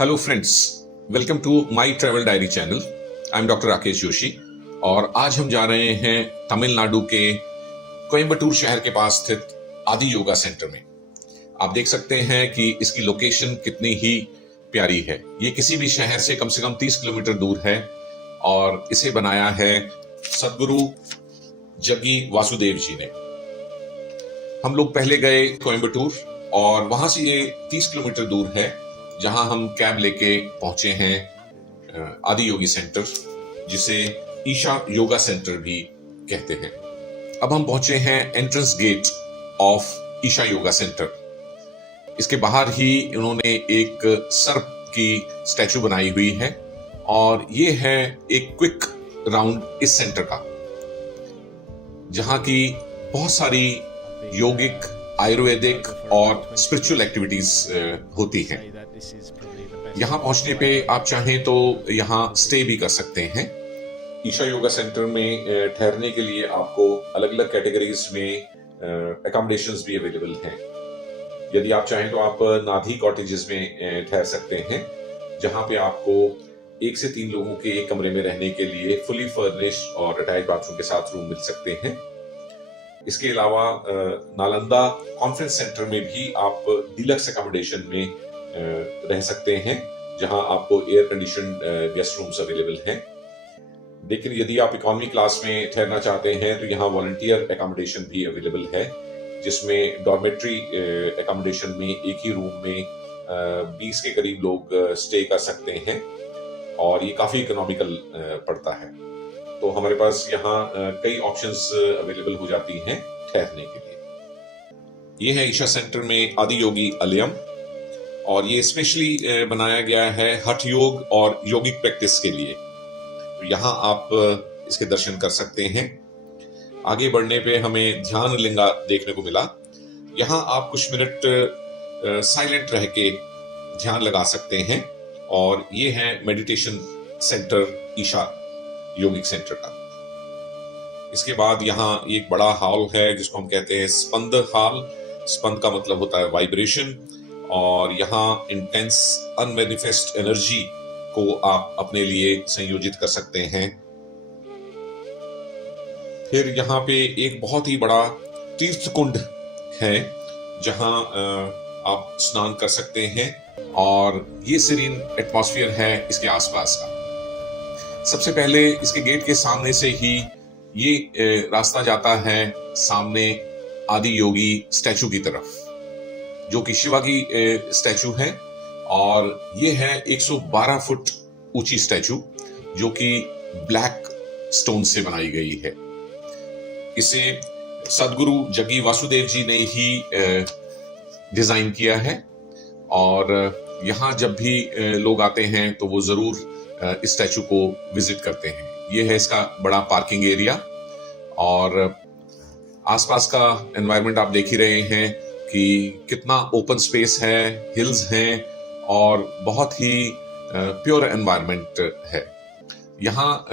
Hello friends, welcome to my travel diary channel. I am doctor Rakesh Joshi और आज हम जा रहे हैं तमिलनाडु के कोयम्बटूर शहर के पास स्थित आदि योगा सेंटर में। आप देख सकते हैं कि इसकी लोकेशन कितनी ही प्यारी है। ये किसी भी शहर से कम 30 किलोमीटर दूर है और इसे बनाया है सदगुरु जग्गी वासुदेव जी ने। हम लोग पहले गए कोयम्बटूर और वहां से ये 30 किलोमीटर दूर है, जहां हम कैब लेके पहुंचे हैं आदि योगी सेंटर, जिसे ईशा योगा सेंटर भी कहते हैं। अब हम पहुंचे हैं entrance gate of Isha yoga centre. इसके बाहर ही उन्होंने एक सर्प की स्टैचू बनाई हुई है और ये है एक क्विक राउंड इस सेंटर का, जहां की बहुत सारी योगिक, आयुर्वेदिक और स्पिरिचुअल एक्टिविटीज होती हैं। यहाँ पहुंचने पे आप चाहें तो यहाँ स्टे भी कर सकते हैं। ईशा योगा सेंटर में ठहरने के लिए आपको अलग अलग कैटेगरीज में अकोमोडेशंस भी अवेलेबल हैं। यदि आप चाहें तो आप नाधी कॉटेजेस में ठहर सकते हैं, जहां पे आपको 1 से 3 लोगों के एक कमरे में रहने के लिए फुली फर्निश्ड और अटैच बाथरूम के साथ रूम मिल सकते हैं। इसके अलावा नालंदा कॉन्फ्रेंस सेंटर में भी आप डीलक्स अकोमोडेशन में रह सकते हैं, जहां आपको air condition guest rooms available हैं। लेकिन यदि आप इकोनॉमी क्लास में ठहरना चाहते हैं तो यहाँ वॉलंटियर अकोमोडेशन भी अवेलेबल है, जिसमें डॉर्मेट्री अकोमोडेशन में एक ही रूम में 20 के करीब लोग स्टे कर सकते हैं और ये काफी इकोनॉमिकल पड़ता है। तो हमारे पास यहाँ कई ऑप्शंस अवेलेबल हो जाती हैं ठहरने के लिए। ये है ईशा सेंटर में आदि योगी आलयम और ये स्पेशली बनाया गया है हठ योग और योगिक प्रैक्टिस के लिए। यहाँ आप इसके दर्शन कर सकते हैं। आगे बढ़ने पे हमें ध्यान लिंगा देखने को मिला। यहाँ आप कुछ मिनट साइलेंट रह के ध्यान लगा सकते हैं और ये है मेडिटेशन सेंटर ईशा योगिक सेंटर का। इसके बाद यहाँ एक बड़ा हॉल है जिसको हम कहते हैं स्पंद हॉल। स्पंद का मतलब होता है वाइब्रेशन, और यहाँ इंटेंस अनमैनिफेस्ट एनर्जी को आप अपने लिए संयोजित कर सकते हैं। फिर यहाँ पे एक बहुत ही बड़ा तीर्थ कुंड है जहाँ आप स्नान कर सकते हैं और ये सीरीन एटमॉस्फेयर है इसके आसपास का। सबसे पहले इसके गेट के सामने से ही ये रास्ता जाता है सामने आदि योगी स्टैचू की तरफ, जो कि शिवा की स्टैचू है और ये है 112 फुट ऊंची स्टैचू, जो कि ब्लैक स्टोन से बनाई गई है। इसे सदगुरु जग्गी वासुदेव जी ने ही डिजाइन किया है और यहाँ जब भी लोग आते हैं तो वो जरूर इस स्टैचू को विजिट करते हैं। ये है इसका बड़ा पार्किंग एरिया और आसपास का एनवायरनमेंट आप देख ही रहे हैं कि कितना ओपन स्पेस है, हिल्स हैं और बहुत ही प्योर एनवायरनमेंट है। यहाँ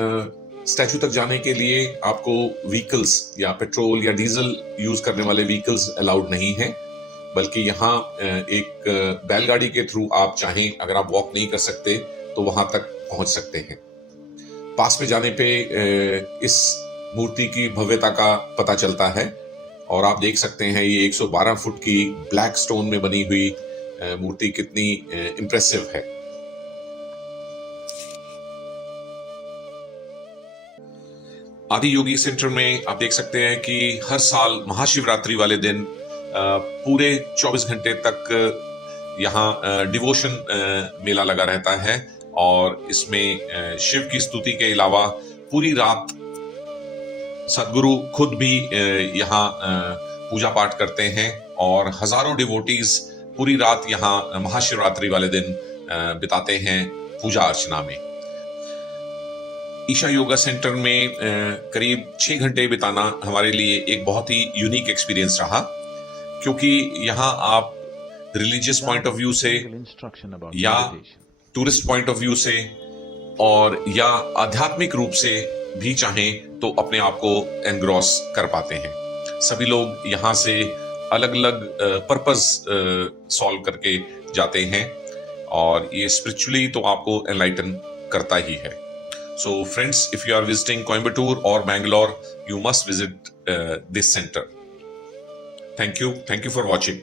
स्टैचू तक जाने के लिए आपको व्हीकल्स या पेट्रोल या डीजल यूज करने वाले व्हीकल्स अलाउड नहीं है, बल्कि यहाँ एक बैलगाड़ी के थ्रू आप चाहें, अगर आप वॉक नहीं कर सकते तो वहां तक पहुंच सकते हैं। पास में जाने पे इस मूर्ति की भव्यता का पता चलता है और आप देख सकते हैं ये 112 फुट की ब्लैक स्टोन में बनी हुई मूर्ति कितनी इंप्रेसिव है। आदि योगी सेंटर में आप देख सकते हैं कि हर साल महाशिवरात्रि वाले दिन पूरे 24 घंटे तक यहाँ डिवोशन मेला लगा रहता है और इसमें शिव की स्तुति के अलावा पूरी रात सदगुरु खुद भी यहाँ पूजा पाठ करते हैं और हजारों डिवोटीज पूरी रात यहाँ महाशिवरात्रि वाले दिन बिताते हैं पूजा अर्चना में। ईशा योगा सेंटर में करीब 6 घंटे बिताना हमारे लिए एक बहुत ही यूनिक एक्सपीरियंस रहा, क्योंकि यहाँ आप रिलीजियस पॉइंट ऑफ व्यू से या टूरिस्ट पॉइंट ऑफ व्यू से और या आध्यात्मिक रूप से भी चाहें तो अपने आप को एनग्रॉस कर पाते हैं। सभी लोग यहाँ से अलग अलग पर्पस सॉल्व करके जाते हैं और ये स्पिरिचुअली तो आपको एनलाइटन करता ही है। So friends, if you are visiting Coimbatore और Bangalore, you must visit this center. Thank you for watching.